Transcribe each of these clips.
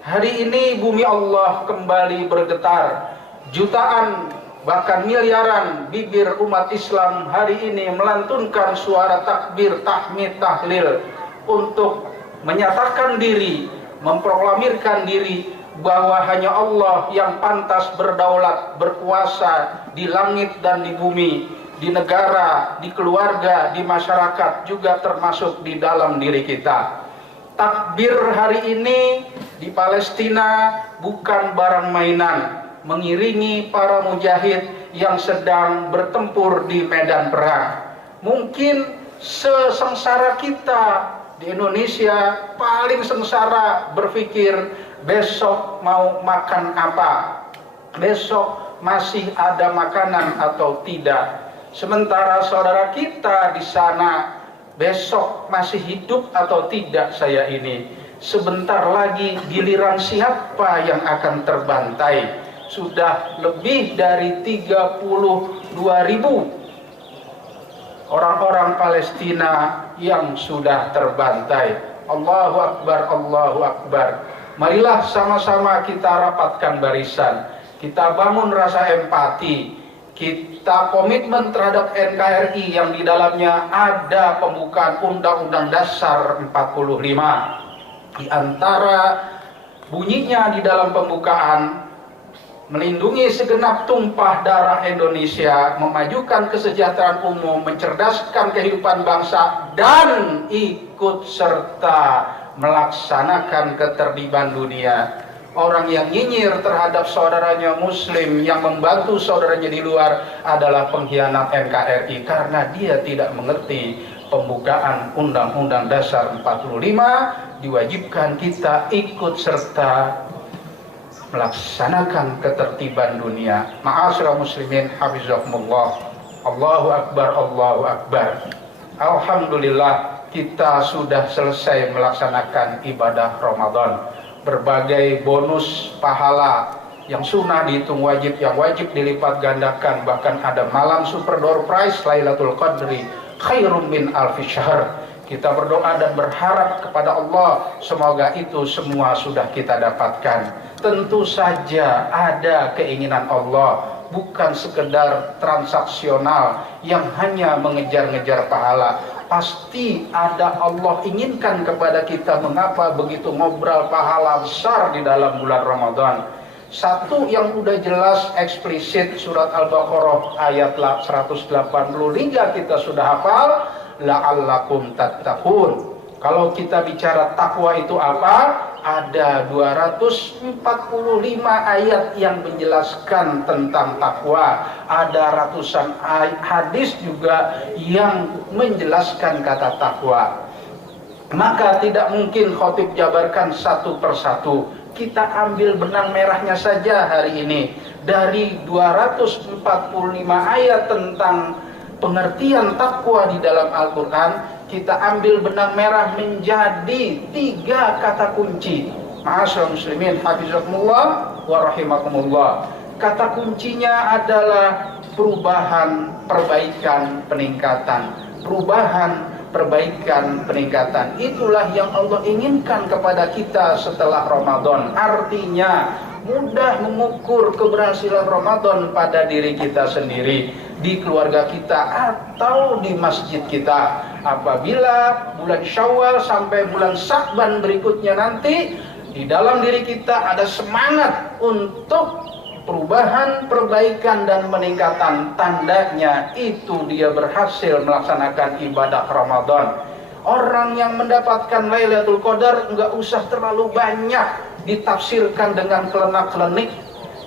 Hari ini bumi Allah kembali bergetar. Jutaan bahkan miliaran bibir umat Islam hari ini melantunkan suara takbir, tahmid, tahlil untuk menyatakan diri, memproklamirkan diri bahwa hanya Allah yang pantas berdaulat, berkuasa di langit dan di bumi, di negara, di keluarga, di masyarakat, juga termasuk di dalam diri kita. Takbir hari ini di Palestina bukan barang mainan, mengiringi para mujahid yang sedang bertempur di medan perang. Mungkin sesengsara kita di Indonesia paling sengsara berpikir besok mau makan apa, besok masih ada makanan atau tidak. Sementara saudara kita di sana besok masih hidup atau tidak saya ini. Sebentar lagi giliran siapa yang akan terbantai. Sudah lebih dari 32.000 orang-orang Palestina yang sudah terbantai. Allahu Akbar, Allahu Akbar. Marilah sama-sama kita rapatkan barisan. Kita bangun rasa empati. Kita komitmen terhadap NKRI yang di dalamnya ada pembukaan Undang-Undang Dasar 45. Di antara bunyinya di dalam pembukaan, melindungi segenap tumpah darah Indonesia, memajukan kesejahteraan umum, mencerdaskan kehidupan bangsa, dan ikut serta melaksanakan ketertiban dunia. Orang yang nyinyir terhadap saudaranya muslim, yang membantu saudaranya di luar, adalah pengkhianat NKRI karena dia tidak mengerti pembukaan Undang-Undang Dasar 45. Diwajibkan kita ikut serta melaksanakan ketertiban dunia. Ma'asyiral muslimin hafizakumullah. Allahu Akbar, Allahu Akbar. Alhamdulillah kita sudah selesai melaksanakan ibadah Ramadan. Berbagai bonus pahala yang sunnah dihitung wajib, yang wajib dilipat gandakan, bahkan ada malam super door prize Lailatul Qadri khairum min alfi syahr. Kita berdoa dan berharap kepada Allah semoga itu semua sudah kita dapatkan. Tentu saja ada keinginan Allah, bukan sekedar transaksional yang hanya mengejar-ngejar pahala. Pasti ada Allah inginkan kepada kita. Mengapa begitu ngobrol pahala besar di dalam bulan Ramadan? Satu yang udah jelas eksplisit, surat Al-Baqarah ayat 183 kita sudah hafal, la'allakum tattaqun. Kalau kita bicara takwa itu apa? Ada 245 ayat yang menjelaskan tentang takwa. Ada ratusan hadis juga yang menjelaskan kata takwa. Maka tidak mungkin khotib jabarkan satu persatu. Kita ambil benang merahnya saja hari ini. Dari 245 ayat tentang pengertian takwa di dalam Al-Quran, kita ambil benang merah menjadi 3 kata kunci. Ma'asyiral muslimin hafizakumullah wa rahimakumullah. Kata kuncinya adalah perubahan, perbaikan, peningkatan. Perubahan, perbaikan, peningkatan. Itulah yang Allah inginkan kepada kita setelah Ramadan. Artinya mudah mengukur keberhasilan Ramadan pada diri kita sendiri, di keluarga kita, atau di masjid kita. Apabila bulan Syawal sampai bulan Sya'ban berikutnya nanti, di dalam diri kita ada semangat untuk perubahan, perbaikan, dan peningkatan, tandanya itu dia berhasil melaksanakan ibadah Ramadan. Orang yang mendapatkan Lailatul Qadar nggak usah terlalu banyak ditafsirkan dengan kelenak-kelenik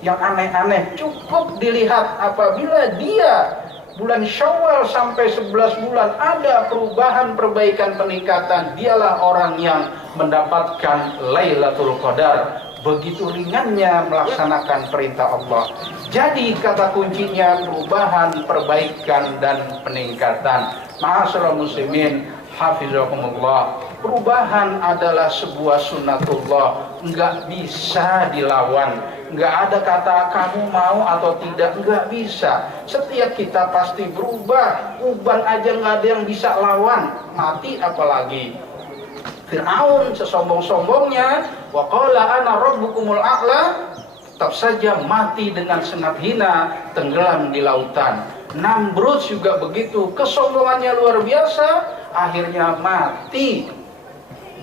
yang aneh-aneh. Cukup dilihat apabila dia bulan Syawal sampai 11 bulan ada perubahan, perbaikan, peningkatan, dialah orang yang mendapatkan Lailatul Qadar. Begitu ringannya melaksanakan perintah Allah. Jadi kata kuncinya perubahan, perbaikan, dan peningkatan. Ma'asyiral muslimin hafizakumullah. Perubahan adalah sebuah sunnatullah, enggak bisa dilawan. Enggak ada kata kamu mau atau tidak, enggak bisa. Setiap kita pasti berubah. Uban aja enggak ada yang bisa lawan, mati apalagi. Fir'aun sesombong-sombongnya, wa qala ana rabbukumul a'la, tetap saja mati dengan sengat hina, tenggelam di lautan. Namrud juga begitu, kesombongannya luar biasa, akhirnya mati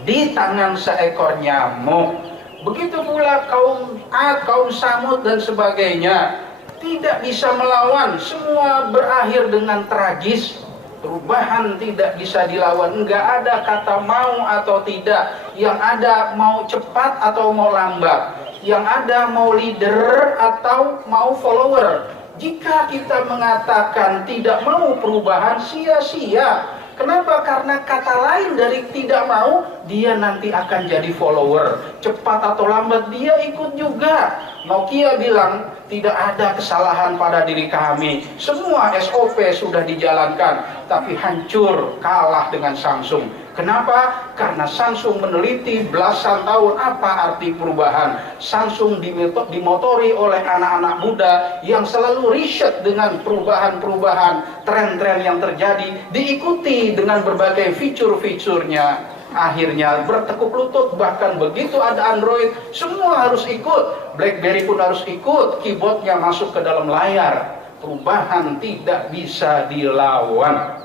di tangan seekor nyamuk. Begitu pula kaum Ad, kaum Samud dan sebagainya, tidak bisa melawan, semua berakhir dengan tragis. Perubahan tidak bisa dilawan, enggak ada kata mau atau tidak, yang ada mau cepat atau mau lambat, yang ada mau leader atau mau follower. Jika kita mengatakan tidak mau perubahan, sia-sia. Kenapa? Karena kata lain dari tidak mau, dia nanti akan jadi follower. Cepat atau lambat dia ikut juga. Nokia bilang tidak ada kesalahan pada diri kami, semua SOP sudah dijalankan, tapi hancur, kalah dengan Samsung. Kenapa? Karena Samsung meneliti belasan tahun apa arti perubahan. Samsung dimotori oleh anak-anak muda yang selalu riset dengan perubahan-perubahan, tren-tren yang terjadi, diikuti dengan berbagai fitur-fiturnya. Akhirnya bertekuk lutut, bahkan begitu ada Android, semua harus ikut. BlackBerry pun harus ikut, keyboardnya masuk ke dalam layar. Perubahan tidak bisa dilawan.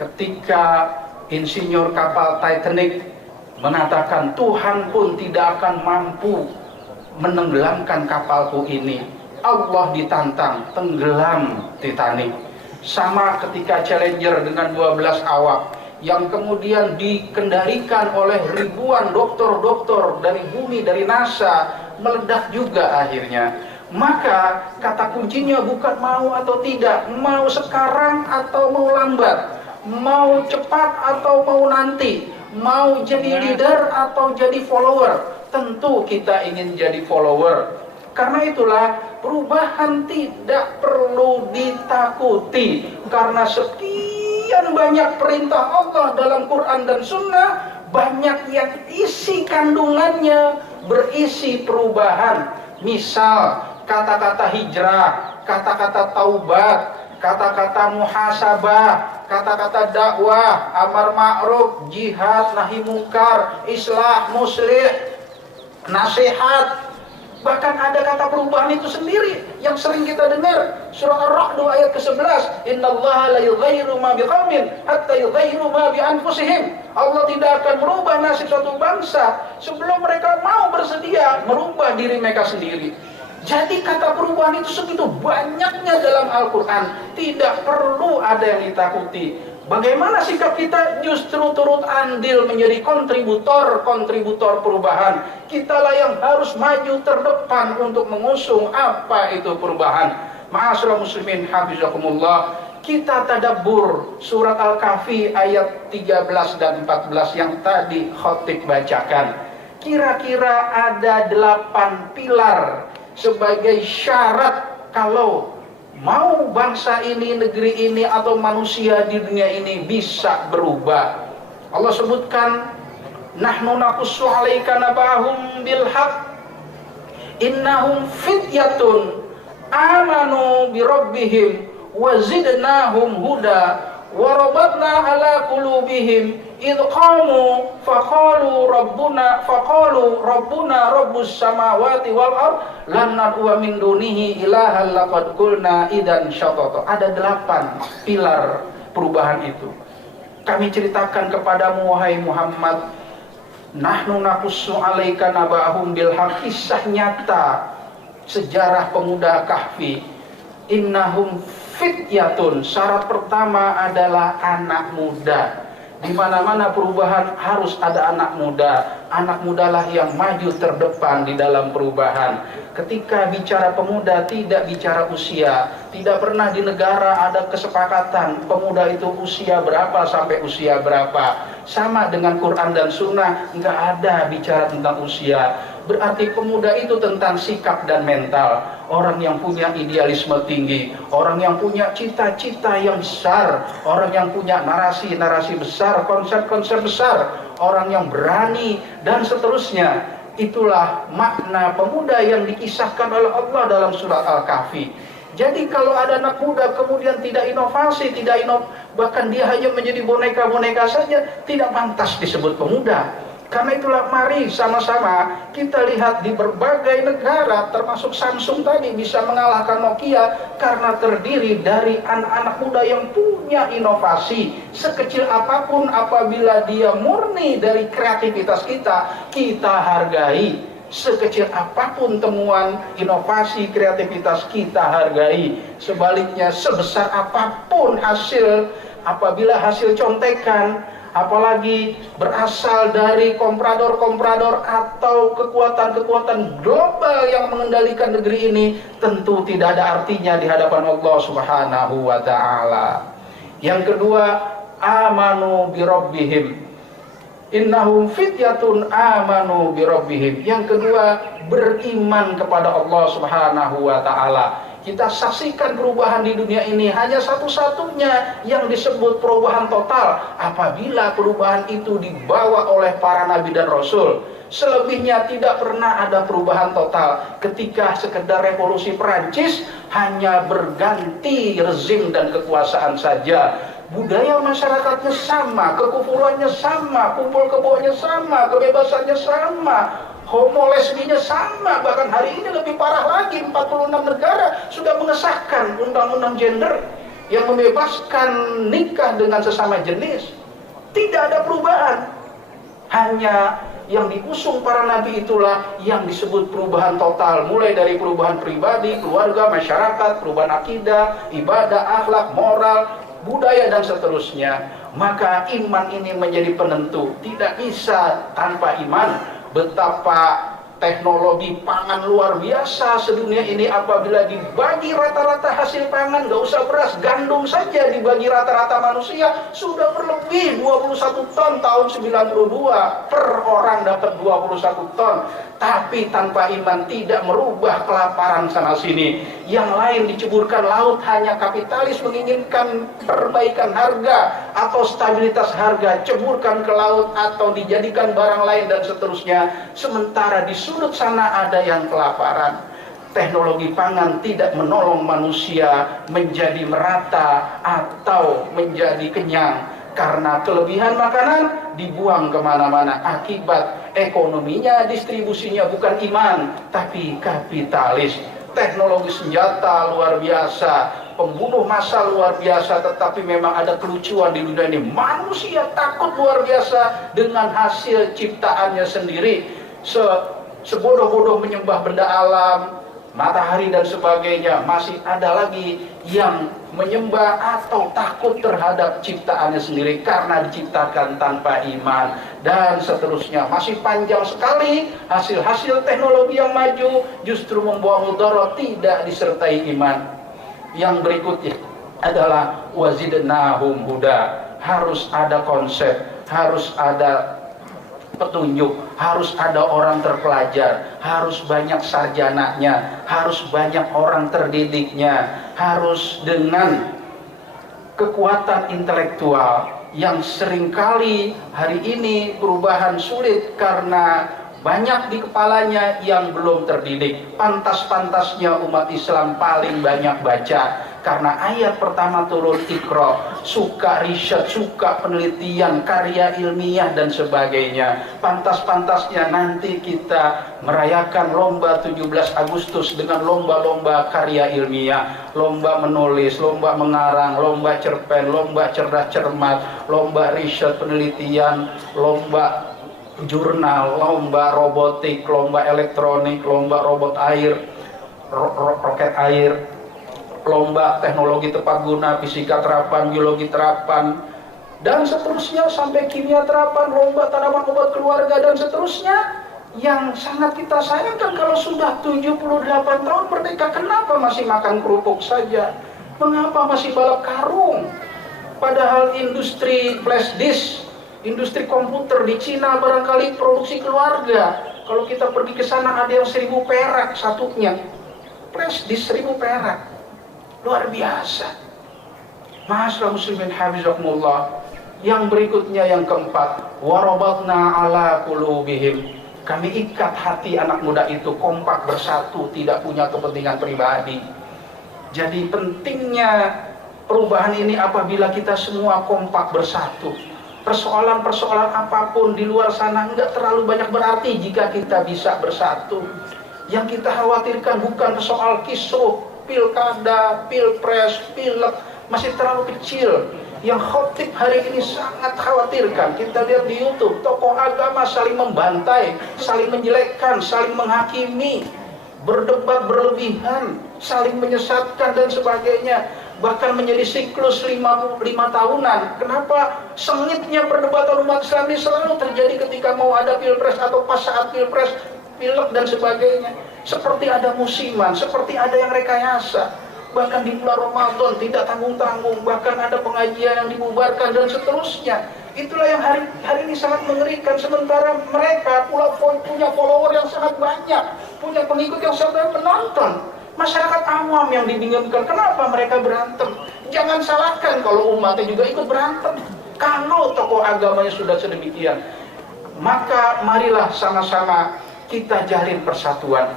Ketika insinyur kapal Titanic mengatakan Tuhan pun tidak akan mampu menenggelamkan kapalku ini, Allah ditantang, tenggelam Titanic. Sama ketika Challenger dengan 12 awak yang kemudian dikendalikan oleh ribuan dokter-dokter dari bumi, dari NASA, meledak juga akhirnya. Maka kata kuncinya bukan mau atau tidak, mau sekarang atau mau lambat, mau cepat atau mau nanti, mau jadi leader atau jadi follower. Tentu kita ingin jadi follower. Karena itulah perubahan tidak perlu ditakuti, karena sekian banyak perintah Allah dalam Quran dan Sunnah, banyak yang isi kandungannya berisi perubahan. Misal kata-kata hijrah, kata-kata taubat, kata-kata muhasabah, kata-kata dakwah, amar ma'ruf, jihad, nahi mungkar, islah, muslih, nasihat. Bahkan ada kata perubahan itu sendiri yang sering kita dengar. Surah Ar-Ra'd ayat ke-11, innallaha la yughayyiru ma biqaumin hatta yughayyiru ma bi anfusihim. Allah tidak akan merubah nasib suatu bangsa sebelum mereka mau bersedia merubah diri mereka sendiri. Jadi kata perubahan itu segitu banyaknya dalam Al-Quran, tidak perlu ada yang ditakuti. Bagaimana sikap kita? Justru turut andil menjadi kontributor perubahan. Kitalah yang harus maju terdepan untuk mengusung apa itu perubahan. Ma'asyiral muslimin hafizakumullah, kita tadabbur surat Al-Kahfi ayat 13 dan 14 yang tadi khotib bacakan. Kira-kira ada 8 pilar sebagai syarat kalau mau bangsa ini, negeri ini, atau manusia di dunia ini bisa berubah. Allah sebutkan, nahnu naqussu 'alaika nabahum bil haqq innahum fityatun amanu bi rabbihim wa zidnahum huda wa rabatna 'ala qulubihim idh qamu faqalu rabbuna rabbus samawati wal ard lan nad'u min dunihi ilahan laqad qulna idzan syatata. Ada 8 pilar perubahan itu. Kami ceritakan kepadamu wahai Muhammad, nahnu naqussu 'alaika nabahum bil haqq, kisah nyata sejarah pemuda Kahfi. Innahum fityatun, syarat pertama adalah anak muda. Di mana-mana perubahan harus ada anak muda. Anak mudalah yang maju terdepan di dalam perubahan. Ketika bicara pemuda tidak bicara usia. Tidak pernah di negara ada kesepakatan pemuda itu usia berapa sampai usia berapa. Sama dengan Quran dan Sunnah, nggak ada bicara tentang usia. Berarti pemuda itu tentang sikap dan mental. Orang yang punya idealisme tinggi, orang yang punya cita-cita yang besar, orang yang punya narasi-narasi besar, konsep-konsep besar, orang yang berani, dan seterusnya. Itulah makna pemuda yang dikisahkan oleh Allah dalam surat Al-Kahfi. Jadi kalau ada anak muda kemudian tidak inovasi, bahkan dia hanya menjadi boneka-boneka saja, tidak pantas disebut pemuda. Karena itulah mari sama-sama kita lihat di berbagai negara, termasuk Samsung tadi bisa mengalahkan Nokia karena terdiri dari anak-anak muda yang punya inovasi. Sekecil apapun apabila dia murni dari kreativitas kita hargai. Sekecil apapun temuan, inovasi, kreativitas kita hargai. Sebaliknya sebesar apapun hasil, apabila hasil contekan, apalagi berasal dari komprador-komprador atau kekuatan-kekuatan global yang mengendalikan negeri ini, tentu tidak ada artinya di hadapan Allah Subhanahu wa ta'ala. Yang kedua, amanu bi rabbihim, innahum fityatun amanu bi rabbihim. Yang kedua, beriman kepada Allah Subhanahu wa ta'ala. Kita saksikan perubahan di dunia ini hanya satu-satunya yang disebut perubahan total apabila perubahan itu dibawa oleh para nabi dan rasul. Selebihnya tidak pernah ada perubahan total. Ketika sekedar revolusi Perancis hanya berganti rezim dan kekuasaan saja, budaya masyarakatnya sama, kekufurannya sama, kumpul kebonya sama, kebebasannya sama, homo lesbinya sama. Bahkan hari ini lebih parah lagi, 46 negara sudah mengesahkan undang-undang gender yang membebaskan nikah dengan sesama jenis. Tidak ada perubahan. Hanya yang diusung para nabi itulah yang disebut perubahan total, mulai dari perubahan pribadi, keluarga, masyarakat, perubahan akidah, ibadah, akhlak, moral, budaya, dan seterusnya. Maka iman ini menjadi penentu. Tidak bisa tanpa iman. Betapa teknologi pangan luar biasa sedunia ini apabila dibagi rata-rata hasil pangan, gak usah beras, gandum saja dibagi rata-rata manusia sudah berlebih 21 ton tahun 92, per orang dapat 21 ton. Tapi tanpa iman tidak merubah kelaparan sana sini. Yang lain diceburkan laut, hanya kapitalis menginginkan perbaikan harga atau stabilitas harga, ceburkan ke laut atau dijadikan barang lain dan seterusnya. Sementara di sudut sana ada yang kelaparan. Teknologi pangan tidak menolong manusia menjadi merata atau menjadi kenyang, karena kelebihan makanan dibuang kemana-mana. Akibat ekonominya, distribusinya bukan iman, tapi kapitalis. Teknologi senjata luar biasa, pembunuh massal luar biasa, tetapi memang ada kelucuan di dunia ini. Manusia takut luar biasa dengan hasil ciptaannya sendiri. Sebodoh-bodoh menyembah benda alam, matahari dan sebagainya, masih ada lagi yang menyembah atau takut terhadap ciptaannya sendiri karena diciptakan tanpa iman, dan seterusnya. Masih panjang sekali hasil-hasil teknologi yang maju justru membawa mudarat, tidak disertai iman. Yang berikutnya adalah wazidnahum huda. Harus ada konsep, harus ada petunjuk, harus ada orang terpelajar, harus banyak sarjananya, harus banyak orang terdidiknya, harus dengan kekuatan intelektual yang seringkali hari ini perubahan sulit karena banyak di kepalanya yang belum terdidik. Pantas-pantasnya umat Islam paling banyak baca, karena ayat pertama turun Iqra, suka riset, suka penelitian, karya ilmiah dan sebagainya. Pantas-pantasnya nanti kita merayakan lomba 17 Agustus dengan lomba-lomba karya ilmiah, lomba menulis, lomba mengarang, lomba cerpen, lomba cerdas cermat, lomba riset penelitian, lomba jurnal, lomba robotik, lomba elektronik, lomba robot air, roket air, lomba teknologi tepat guna, fisika terapan, biologi terapan, dan seterusnya sampai kimia terapan, lomba tanaman obat keluarga dan seterusnya. Yang sangat kita sayangkan, kalau sudah 78 tahun merdeka, kenapa masih makan kerupuk saja? Mengapa masih balap karung? Padahal industri flash disk, industri komputer di Cina barangkali produksi keluarga. Kalau kita pergi ke sana ada yang 1000 perak satunya. Flash disk 1000 perak. Luar biasa. Ma'asyiral muslimin hafizakumullah. Yang berikutnya, yang keempat, warabatna ala qulubihim. Kami ikat hati anak muda itu kompak bersatu, tidak punya kepentingan pribadi. Jadi pentingnya perubahan ini apabila kita semua kompak bersatu. Persoalan-persoalan apapun di luar sana enggak terlalu banyak berarti jika kita bisa bersatu. Yang kita khawatirkan bukan soal kisruh, pilkada, pilpres, pilek, masih terlalu kecil. Yang khotib hari ini sangat khawatirkan, kita lihat di YouTube, tokoh agama saling membantai, saling menjelekkan, saling menghakimi, berdebat berlebihan, saling menyesatkan dan sebagainya. Bahkan menjadi siklus 5 tahunan. Kenapa sengitnya perdebatan umat Islam ini selalu terjadi ketika mau ada pilpres atau pas saat pilpres, pilek dan sebagainya. Seperti ada musiman, seperti ada yang rekayasa. Bahkan di bulan Ramadan tidak tanggung-tanggung, bahkan ada pengajian yang dibubarkan dan seterusnya. Itulah yang hari ini sangat mengerikan. Sementara mereka punya follower yang sangat banyak, punya pengikut yang sangat penonton. Masyarakat awam yang dibingungkan, kenapa mereka berantem? Jangan salahkan kalau umatnya juga ikut berantem. Kalau tokoh agamanya sudah sedemikian, maka marilah sama-sama kita jalin persatuan.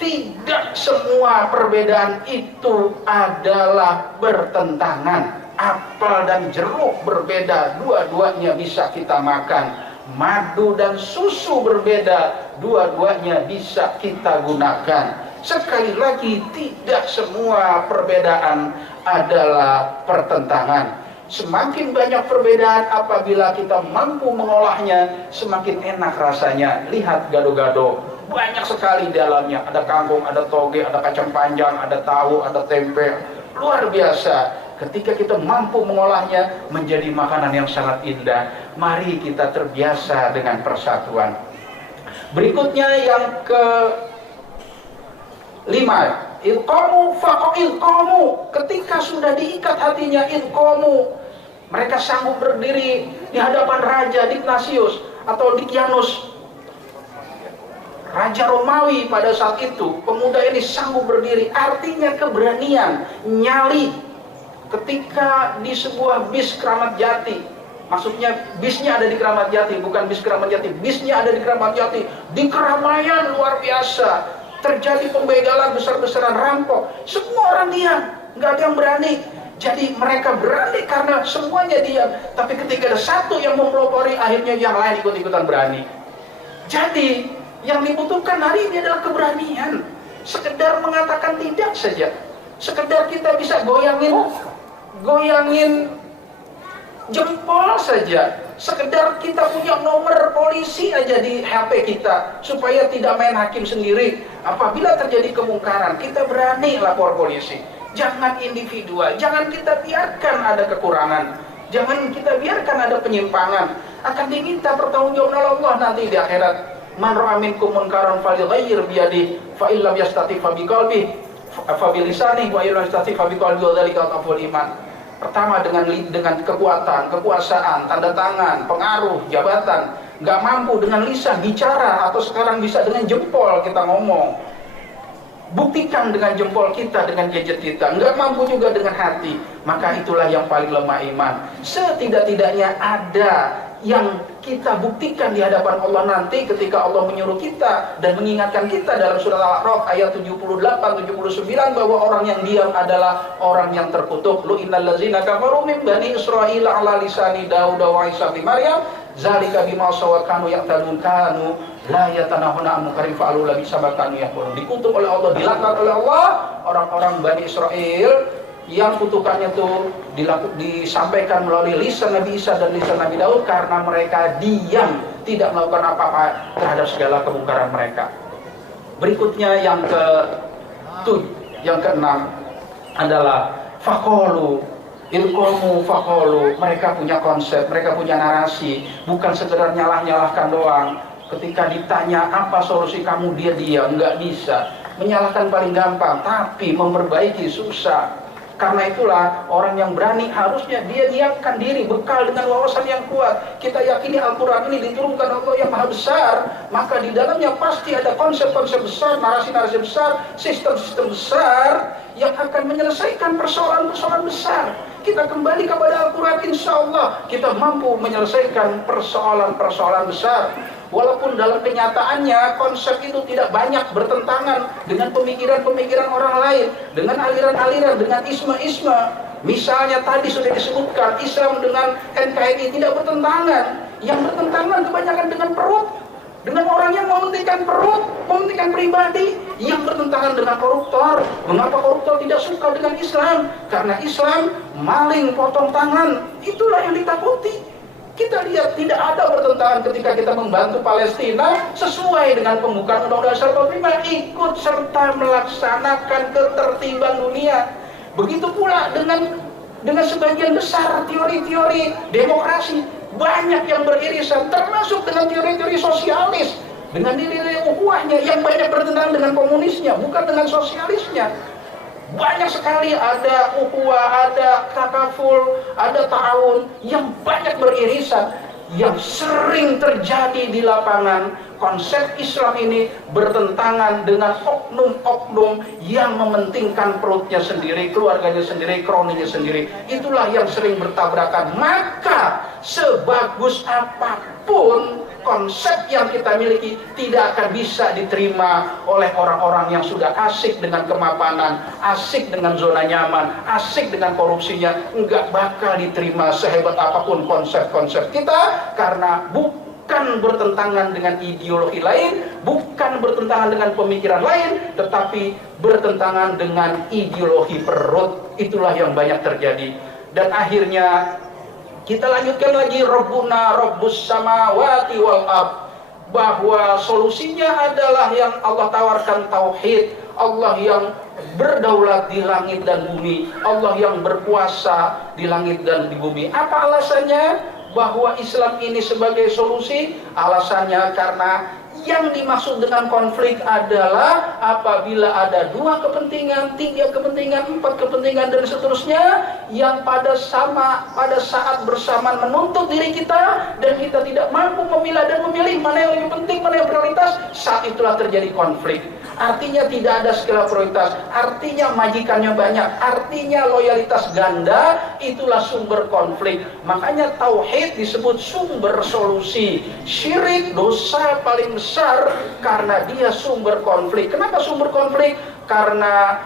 Tidak semua perbedaan itu adalah bertentangan. Apel dan jeruk berbeda, dua-duanya bisa kita makan. Madu dan susu berbeda, dua-duanya bisa kita gunakan. Sekali lagi, tidak semua perbedaan adalah pertentangan. Semakin banyak perbedaan apabila kita mampu mengolahnya, semakin enak rasanya. Lihat gado-gado, banyak sekali di dalamnya. Ada kangkung, ada toge, ada kacang panjang, ada tahu, ada tempe. Luar biasa. Ketika kita mampu mengolahnya menjadi makanan yang sangat indah, mari kita terbiasa dengan persatuan. Berikutnya yang kelima, ilqamu faqilqamu. Ketika sudah diikat hatinya, ilqamu, mereka sanggup berdiri di hadapan Raja Dignatius atau Dikianus, Raja Romawi pada saat itu. Pemuda ini sanggup berdiri, artinya keberanian, nyali. Ketika di sebuah bis Keramat Jati, maksudnya bisnya ada di Keramat Jati, bukan bis Keramat Jati, bisnya ada di Keramat Jati, di keramaian luar biasa, terjadi pembegalan besar-besaran, rampok, semua orang diam, nggak ada yang berani. Jadi mereka berani karena semuanya diam, tapi ketika ada satu yang mempelopori, akhirnya yang lain ikut-ikutan berani. Jadi yang dibutuhkan hari ini adalah keberanian. Sekedar mengatakan tidak saja, sekedar kita bisa goyangin jempol saja, sekedar kita punya nomor polisi aja di HP kita supaya tidak main hakim sendiri. Apabila terjadi kemungkaran, kita berani lapor polisi. Jangan individual, jangan kita biarkan ada kekurangan, jangan kita biarkan ada penyimpangan. Akan diminta pertanggungjawaban oleh Allah nanti di akhirat. Man ra'a minkum munkaran falyughayyir biyadihi fa illam yastati fa biqalbihi fa bilisanihi wa illam yastati fa biqalbihi wa dzalika adhaful iman. Pertama dengan kekuatan, kekuasaan, tanda tangan, pengaruh, jabatan. Nggak mampu dengan lisan bicara, atau sekarang bisa dengan jempol kita ngomong. Buktikan dengan jempol kita, dengan gadget kita. Nggak mampu juga dengan hati, maka itulah yang paling lemah iman. Setidak-tidaknya ada yang kita buktikan di hadapan Allah nanti ketika Allah menyuruh kita dan mengingatkan kita dalam surah Al-A'raf ayat 78-79 bahwa orang yang diam adalah orang yang terkutuk. Lu'inal ladzina kafaru min bani Israil ala lisani Daud wa Isa bin Maryam zalika bima sawa kanu ya'tadun kanu la yatanahuna an munkarin fa'alu la bisa bakanu yaqulun. Dikutuk oleh Allah, dilaknat oleh Allah orang-orang Bani Israel yang kutukannya itu disampaikan melalui lisan Nabi Isa dan lisan Nabi Daud karena mereka diam, tidak melakukan apa-apa terhadap segala kemungkaran mereka. Berikutnya yang keenam adalah faqalu ilqamu faqalu. Mereka punya konsep, mereka punya narasi, bukan sekedar nyalah-nyalahkan doang. Ketika ditanya apa solusi kamu, dia diam, nggak bisa. Menyalahkan paling gampang, tapi memperbaiki susah. Karena itulah orang yang berani harusnya dia diamkan diri, bekal dengan wawasan yang kuat. Kita yakini Al-Quran ini diturunkan Allah yang maha besar, maka di dalamnya pasti ada konsep-konsep besar, narasi-narasi besar, sistem-sistem besar yang akan menyelesaikan persoalan-persoalan besar. Kita kembali kepada Al-Quran, insya Allah kita mampu menyelesaikan persoalan-persoalan besar. Walaupun dalam kenyataannya konsep itu tidak banyak bertentangan dengan pemikiran-pemikiran orang lain, dengan aliran-aliran, dengan isma-isma. Misalnya tadi sudah disebutkan Islam dengan NKRI tidak bertentangan. Yang bertentangan kebanyakan dengan perut, dengan orang yang mementingkan perut, mementingkan pribadi, yang bertentangan dengan koruptor. Mengapa koruptor tidak suka dengan Islam? Karena Islam maling potong tangan, itulah yang ditakuti. Kita lihat tidak ada bertentangan ketika kita membantu Palestina sesuai dengan pembukaan Undang-Undang Dasar 45, ikut serta melaksanakan ketertiban dunia. Begitu pula dengan sebagian besar teori-teori demokrasi, banyak yang beririsan, termasuk dengan teori-teori sosialis, dengan nilai-nilai ukhuwahnya yang banyak bertentangan dengan komunisnya, bukan dengan sosialisnya. Banyak sekali ada ukhuwah, ada takaful, ada ta'awun yang banyak beririsan, yang sering terjadi di lapangan. Konsep Islam ini bertentangan dengan oknum-oknum yang mementingkan perutnya sendiri, keluarganya sendiri, kroninya sendiri. Itulah yang sering bertabrakan. Maka sebagus apapun konsep yang kita miliki tidak akan bisa diterima oleh orang-orang yang sudah asik dengan kemapanan, asik dengan zona nyaman, asik dengan korupsinya. Enggak bakal diterima sehebat apapun konsep-konsep kita, karena bukan bertentangan dengan ideologi lain, bukan bertentangan dengan pemikiran lain, tetapi bertentangan dengan ideologi perut. Itulah yang banyak terjadi. Dan akhirnya kita lanjutkan lagi, Rabbuna Rabbus samawati wal ard, bahwa solusinya adalah yang Allah tawarkan, tauhid. Allah yang berdaulat di langit dan bumi, Allah yang berkuasa di langit dan di bumi. Apa alasannya bahwa Islam ini sebagai solusi? Alasannya karena yang dimaksud dengan konflik adalah apabila ada 2 kepentingan, 3 kepentingan, 4 kepentingan dan seterusnya yang pada saat bersamaan menuntut diri kita, dan kita tidak mampu memilah dan memilih mana yang lebih penting, mana yang prioritas. Saat itulah terjadi konflik. Artinya tidak ada skala prioritas, artinya majikannya banyak, artinya loyalitas ganda. Itulah sumber konflik. Makanya tauhid disebut sumber solusi. Syirik, dosa paling besar, karena dia sumber konflik. Kenapa sumber konflik? Karena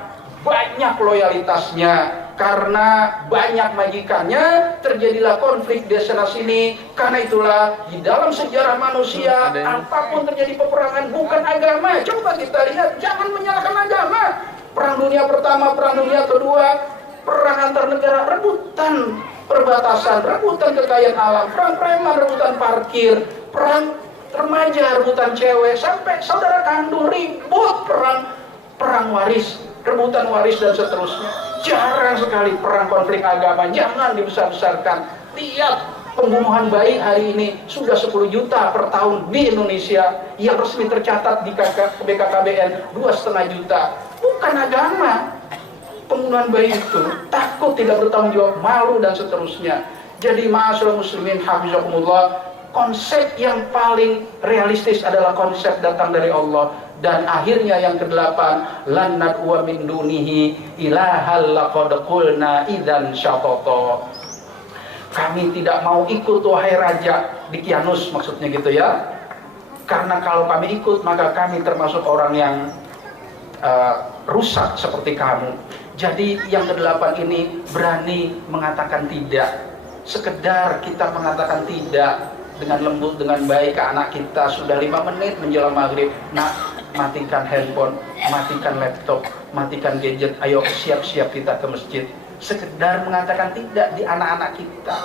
banyak loyalitasnya, karena banyak majikannya, terjadilah konflik di sana sini. Karena itulah di dalam sejarah manusia, apapun terjadi peperangan, bukan agama. Coba kita lihat, jangan menyalahkan agama. Perang dunia pertama, perang dunia kedua, perang antar negara, rebutan perbatasan, rebutan kekayaan alam, perang preman, rebutan parkir, perang remaja, rebutan cewek, sampai saudara kandung ribut, perang waris, rebutan waris dan seterusnya. Jarang sekali perang konflik agama, jangan dibesar-besarkan. Lihat pembunuhan bayi hari ini sudah 10 juta per tahun di Indonesia, yang resmi tercatat di BKKBN 2,5 juta. Bukan agama pembunuhan bayi itu, takut tidak bertanggung jawab, malu dan seterusnya. Jadi ma'asyiral muslimin hafizakumullah, konsep yang paling realistis adalah konsep datang dari Allah. Dan akhirnya yang ke-8, lan nad'u min dunihi ilahal laqad qulna idzan syatata. Kami tidak mau ikut wahai raja Dikianus, maksudnya gitu ya. Karena kalau kami ikut maka kami termasuk orang yang rusak seperti kamu. Jadi yang ke-8 ini berani mengatakan tidak. Sekedar kita mengatakan tidak dengan lembut, dengan baik ke anak kita. Sudah 5 menit menjelang maghrib, nak, matikan handphone, matikan laptop, matikan gadget, ayo siap-siap kita ke masjid. Sekedar mengatakan tidak di anak-anak kita.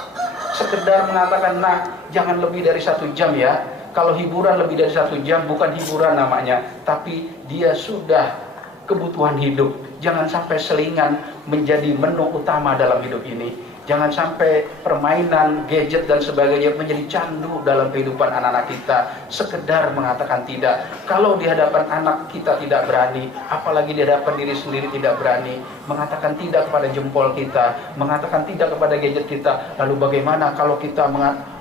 Sekedar mengatakan, nah, jangan lebih dari 1 jam ya. Kalau hiburan lebih dari 1 jam, bukan hiburan namanya, tapi dia sudah kebutuhan hidup. Jangan sampai selingan menjadi menu utama dalam hidup ini. Jangan sampai permainan, gadget dan sebagainya menjadi candu dalam kehidupan anak-anak kita. Sekedar mengatakan tidak. Kalau di hadapan anak kita tidak berani, apalagi di hadapan diri sendiri tidak berani. Mengatakan tidak kepada jempol kita, mengatakan tidak kepada gadget kita. Lalu bagaimana kalau kita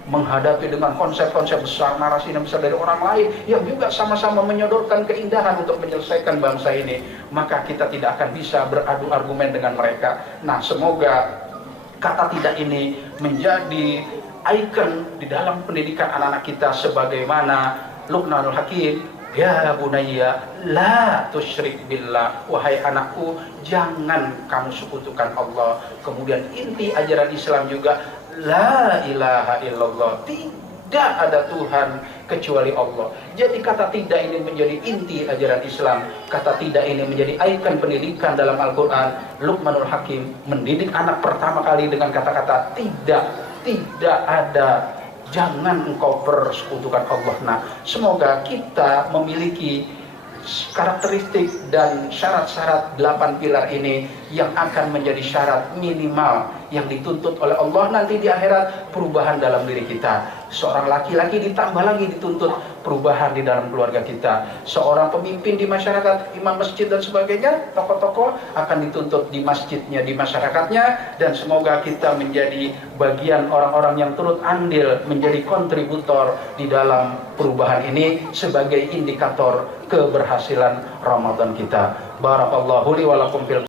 menghadapi dengan konsep-konsep besar, narasi yang besar dari orang lain yang juga sama-sama menyodorkan keindahan untuk menyelesaikan bangsa ini? Maka kita tidak akan bisa beradu argumen dengan mereka. Nah, semoga kata tidak ini menjadi ikon di dalam pendidikan anak-anak kita, sebagaimana Luqmanul Hakim, ya bunayya la tusyrik billah, wahai anakku jangan kamu sekutukan Allah. Kemudian inti ajaran Islam juga la ilaha illallah, tidak ada Tuhan kecuali Allah. Jadi kata tidak ini menjadi inti ajaran Islam. Kata tidak ini menjadi ikon pendidikan dalam Al-Quran. Luqmanul Hakim mendidik anak pertama kali dengan kata-kata tidak ada, jangan engkau bersekutukan Allah. Nah, semoga kita memiliki karakteristik dan syarat-syarat 8 pilar ini yang akan menjadi syarat minimal yang dituntut oleh Allah nanti di akhirat, perubahan dalam diri kita. Seorang laki-laki ditambah lagi dituntut perubahan di dalam keluarga kita. Seorang pemimpin di masyarakat, imam masjid dan sebagainya, tokoh-tokoh akan dituntut di masjidnya, di masyarakatnya. Dan semoga kita menjadi bagian orang-orang yang turut andil, menjadi kontributor di dalam perubahan ini sebagai indikator keberhasilan Ramadan kita. Barakallahu li wa lakum fil